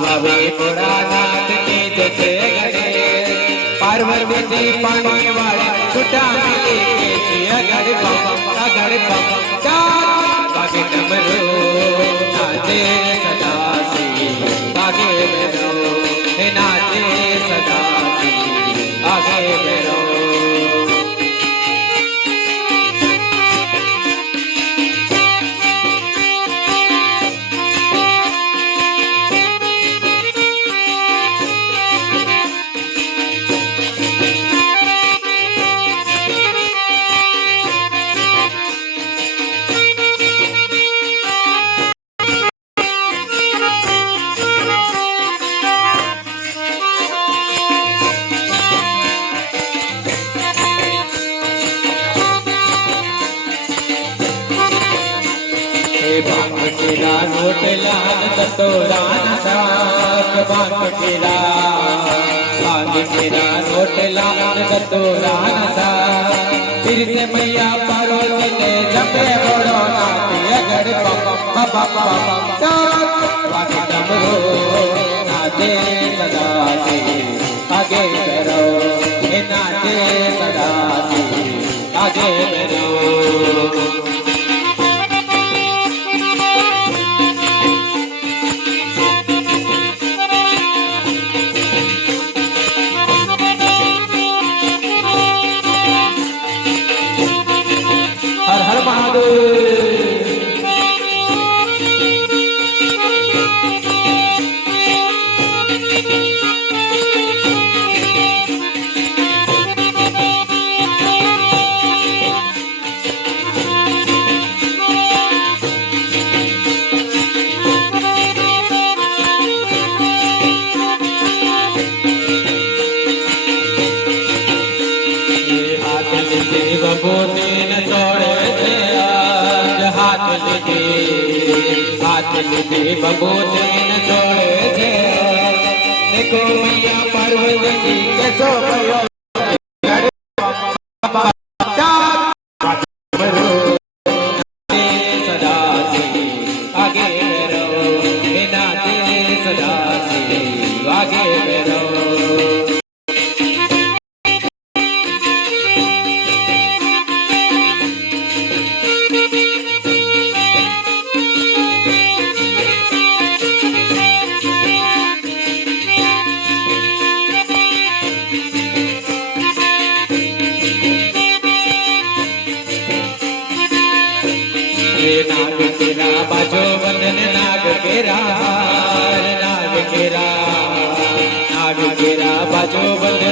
भावे भोलानाथ की जय गणेश पार्वती जी पानी वाले छुटा मिले के अगर बम बागे डमरू नाचे सदा सी बागे मेरो नाचे सदा सी आगे मेरो बांकेला रोटला तोरान साग बांकेला रोटला तोरान साग फिर से मैया पार्वती ने जपे बड़ो नाती अगर बागे डमरू नाचे सदा से आगे करो नाचे सदा से आगे करो बबूतीन जोड़े छे देखो मैया पार्वती जी के सो भयो सदा से आगे बढ़ो नाचे सदा से आगे बढ़ो नाग केरा बाजो बंधन नाग केरा बाजो बंधन